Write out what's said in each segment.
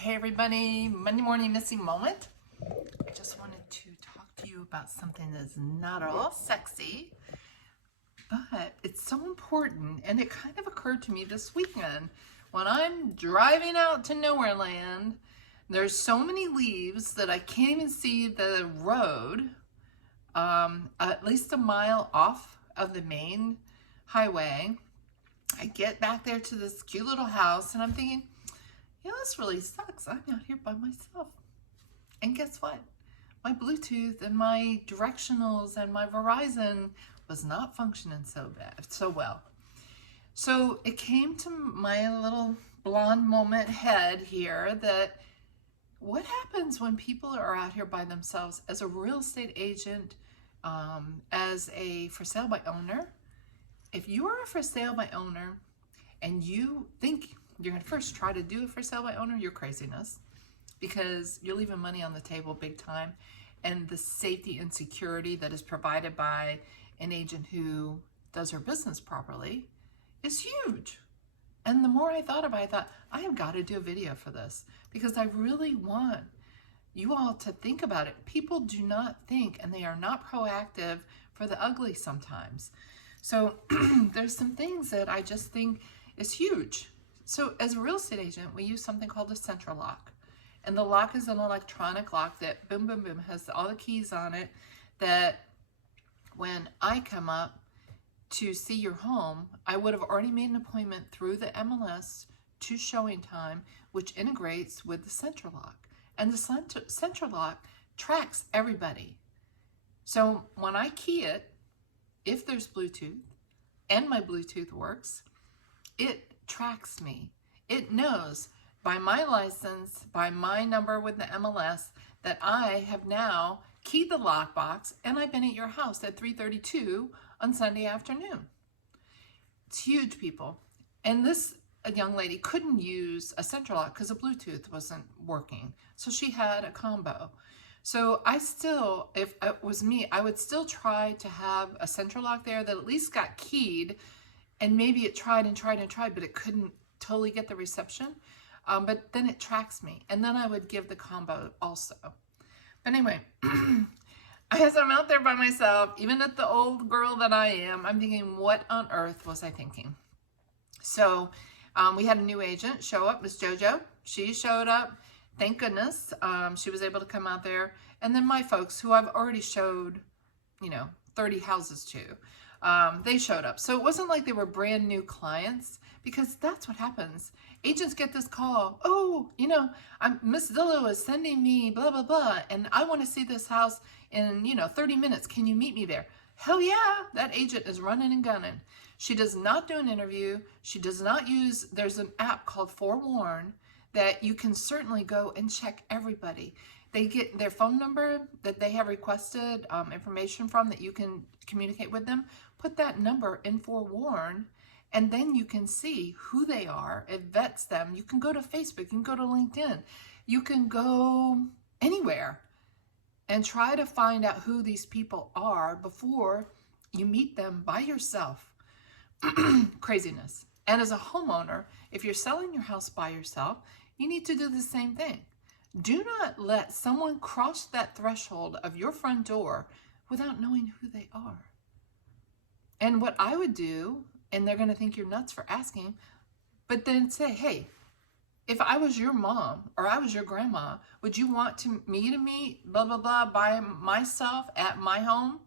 Hey everybody, Monday morning missing moment. I just wanted to talk to you about something that's not at all sexy, but it's so important, and it kind of occurred to me this weekend when I'm driving out to nowhere land. There's so many leaves that I can't even see the road, at least a mile off of the main highway. I get back there to this cute little house and I'm thinking, yeah, this really sucks. I'm out here by myself. And guess what? My Bluetooth and my directionals and my Verizon was not functioning so well. So it came to my little blonde moment head here that what happens when people are out here by themselves as a real estate agent, as a for sale by owner? If you are a for sale by owner and you think you're going to first try to do it for sale by owner, you're craziness, because you're leaving money on the table big time, and the safety and security that is provided by an agent who does her business properly is huge. And the more I thought about it, I thought, I have got to do a video for this because I really want you all to think about it. People do not think, and they are not proactive for the ugly sometimes. So there's some things that I just think is huge. So as a real estate agent, we use something called a central lock. And the lock is an electronic lock that boom, boom, boom, has all the keys on it, that when I come up to see your home, I would have already made an appointment through the MLS to showing time, which integrates with the central lock. And the central lock tracks everybody. So when I key it, if there's Bluetooth and my Bluetooth works, it tracks me. It knows by my license, by my number with the MLS, that I have now keyed the lockbox and I've been at your house at 3:32 on Sunday afternoon. It's huge, people. And this young lady couldn't use a central lock because the Bluetooth wasn't working. So she had a combo. So I still, if it was me, I would still try to have a central lock there that at least got keyed, and maybe it tried and tried and tried, but it couldn't totally get the reception. But then it tracks me, and then I would give the combo also. But anyway, as I'm out there by myself, even at the old girl that I am, I'm thinking, what on earth was I thinking? So we had a new agent show up, Miss JoJo. She showed up. Thank goodness she was able to come out there. And then my folks, who I've already showed, 30 houses to, they showed up. So it wasn't like they were brand new clients, because that's what happens. Agents get this call, oh, Miss Zillow is sending me blah, blah, blah, and I want to see this house in, 30 minutes. Can you meet me there? Hell yeah, that agent is running and gunning. She does not do an interview. She does not use, there's an app called Forewarn that you can certainly go and check everybody. They get their phone number that they have requested information from, that you can communicate with them. Put that number in Forewarn, and then you can see who they are. It vets them. You can go to Facebook. You can go to LinkedIn. You can go anywhere and try to find out who these people are before you meet them by yourself. Craziness. And as a homeowner, if you're selling your house by yourself, you need to do the same thing. Do not let someone cross that threshold of your front door without knowing who they are. And what I would do, and they're going to think you're nuts for asking, but then say, hey, if I was your mom or I was your grandma, would you want me to meet blah, blah, blah by myself at my home?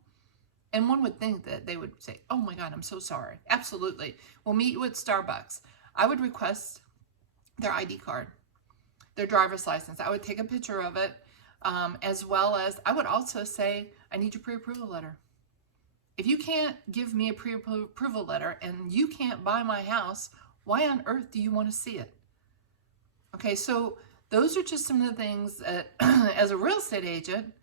And one would think that they would say, oh my God, I'm so sorry. Absolutely. We'll meet you at Starbucks. I would request their ID card, their driver's license. I would take a picture of it, as well as I would also say, I need your pre-approval letter. If you can't give me a pre-approval letter and you can't buy my house, why on earth do you want to see it? Okay, so those are just some of the things that, as a real estate agent,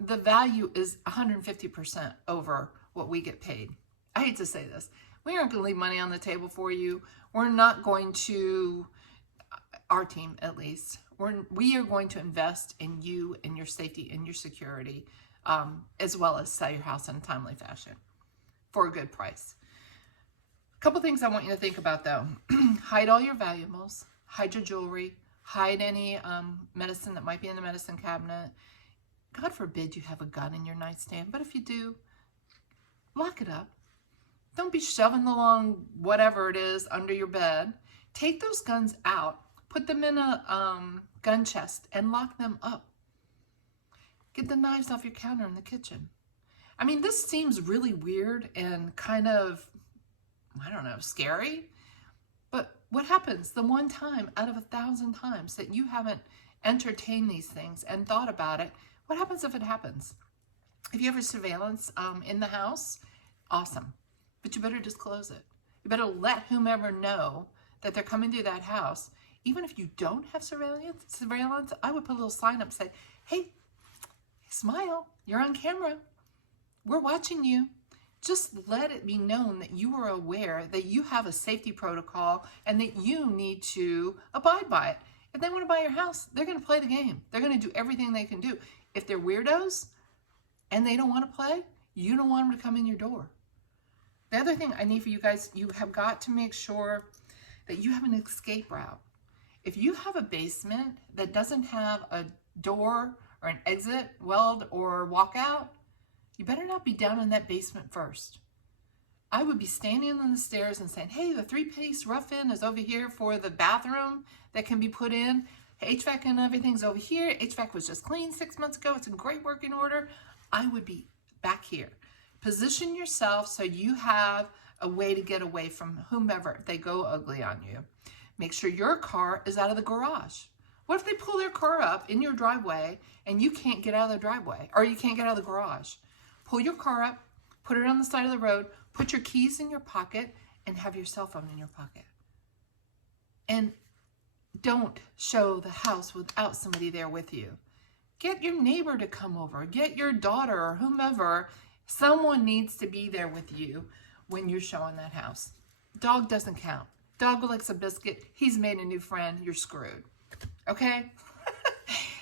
the value is 150% over what we get paid. I hate to say this. We aren't going to leave money on the table for you. We're not going to, our team at least, we are going to invest in you and your safety and your security, as well as sell your house in a timely fashion for a good price. A couple things I want you to think about though. Hide all your valuables, hide your jewelry, hide any medicine that might be in the medicine cabinet. God forbid you have a gun in your nightstand, but if you do, lock it up. Don't be shoving along whatever it is under your bed. Take those guns out, put them in a gun chest, and lock them up. Get the knives off your counter in the kitchen. I mean, this seems really weird and kind of, I don't know, scary. But what happens the one time out of 1,000 times that you haven't entertained these things and thought about it? What happens if it happens? If you have a surveillance in the house, awesome. But you better disclose it. You better let whomever know that they're coming through that house. Even if you don't have surveillance, I would put a little sign up saying, hey, smile, you're on camera. We're watching you. Just let it be known that you are aware that you have a safety protocol and that you need to abide by it. If they want to buy your house, they're going to play the game. They're going to do everything they can do. If they're weirdos and they don't want to play, you don't want them to come in your door. The other thing I need for you guys, you have got to make sure that you have an escape route. If you have a basement that doesn't have a door or an exit, weld, or walkout, you better not be down in that basement first. I would be standing on the stairs and saying, hey, the 3-piece rough-in is over here for the bathroom that can be put in. HVAC and everything's over here. HVAC was just cleaned 6 months ago. It's in great working order. I would be back here. Position yourself so you have a way to get away from whomever if they go ugly on you. Make sure your car is out of the garage. What if they pull their car up in your driveway and you can't get out of the driveway or you can't get out of the garage? Pull your car up, put it on the side of the road, put your keys in your pocket, and have your cell phone in your pocket. And don't show the house without somebody there with you. Get your neighbor to come over. Get your daughter or whomever. Someone needs to be there with you when you're showing that house. Dog doesn't count. Dog likes a biscuit. He's made a new friend. You're screwed. Okay?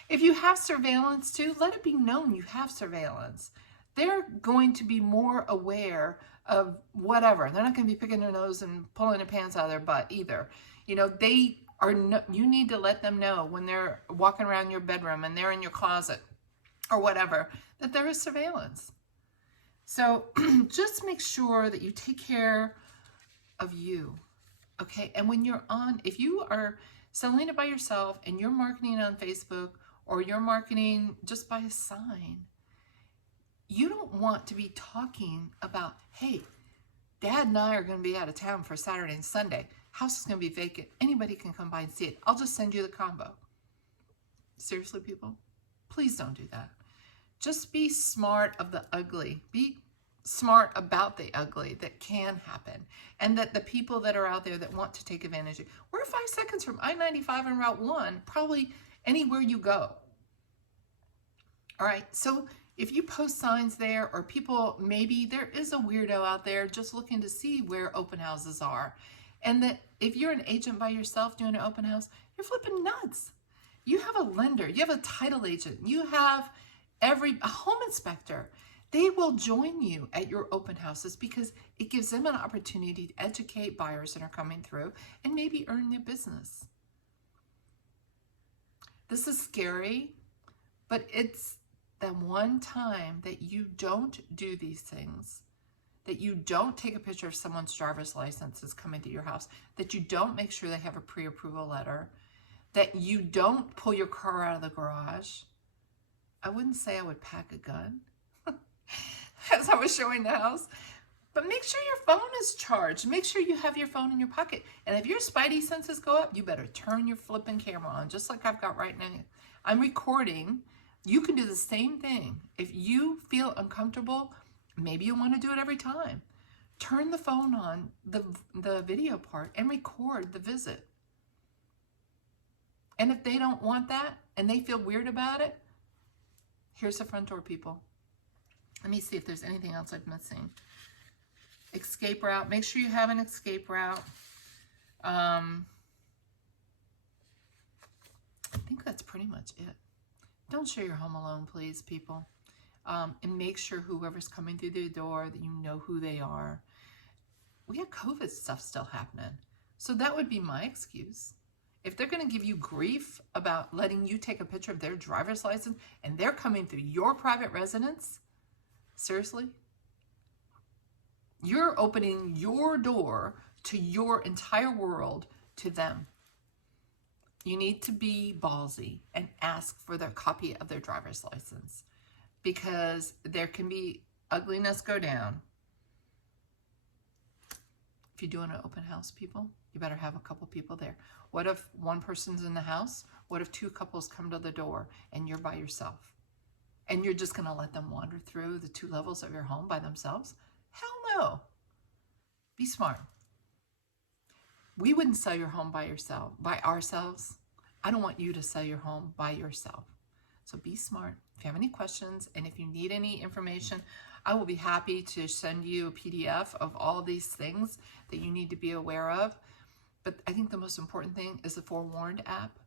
If you have surveillance too, let it be known you have surveillance. They're going to be more aware of whatever. They're not going to be picking their nose and pulling their pants out of their butt either. You know, they are. You need to let them know when they're walking around your bedroom and they're in your closet or whatever that there is surveillance. So just make sure that you take care of you. Okay, and when you're on, if you are selling it by yourself and you're marketing on Facebook or you're marketing just by a sign, you don't want to be talking about, hey, Dad and I are going to be out of town for Saturday and Sunday. House is going to be vacant. Anybody can come by and see it. I'll just send you the combo. Seriously, people? Please don't do that. Just be smart of the ugly. Be smart about the ugly that can happen. And that the people that are out there that want to take advantage of you. We're 5 seconds from I-95 and Route 1, probably anywhere you go. All right, so if you post signs there or people, maybe there is a weirdo out there just looking to see where open houses are. And that if you're an agent by yourself doing an open house, you're flipping nuts. You have a lender, you have a title agent, you have a home inspector. They will join you at your open houses because it gives them an opportunity to educate buyers that are coming through and maybe earn their business. This is scary, but it's that one time that you don't do these things, that you don't take a picture of someone's driver's license that's coming to your house, that you don't make sure they have a pre-approval letter, that you don't pull your car out of the garage. I wouldn't say I would pack a gun as I was showing the house, but make sure your phone is charged. Make sure you have your phone in your pocket. And if your spidey senses go up, you better turn your flipping camera on, just like I've got right now. I'm recording. You can do the same thing. If you feel uncomfortable, maybe you want to do it every time. Turn the phone on, the video part, and record the visit. And if they don't want that and they feel weird about it, here's the front door, people. Let me see if there's anything else I'm missing. Escape route. Make sure you have an escape route. I think that's pretty much it. Don't share your home alone, please, people. And make sure whoever's coming through the door that you know who they are. We have COVID stuff still happening. So that would be my excuse. If they're going to give you grief about letting you take a picture of their driver's license and they're coming through your private residence, seriously? You're opening your door to your entire world to them. You need to be ballsy and ask for their copy of their driver's license, because there can be ugliness go down. If you're doing an open house, people, you better have a couple people there. What if one person's in the house? What if two couples come to the door and you're by yourself? And you're just going to let them wander through the 2 levels of your home by themselves? Hell no. Be smart. We wouldn't sell your home by ourselves. I don't want you to sell your home by yourself. So be smart. If you have any questions and if you need any information, I will be happy to send you a PDF of all these things that you need to be aware of. But I think the most important thing is the Forewarned app.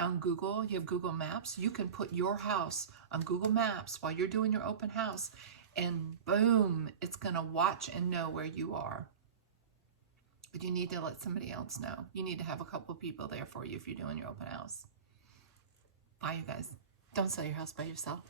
On Google, you have Google Maps. You can put your house on Google Maps while you're doing your open house, and boom, it's going to watch and know where you are. But you need to let somebody else know. You need to have a couple people there for you if you're doing your open house. Bye, you guys. Don't sell your house by yourself.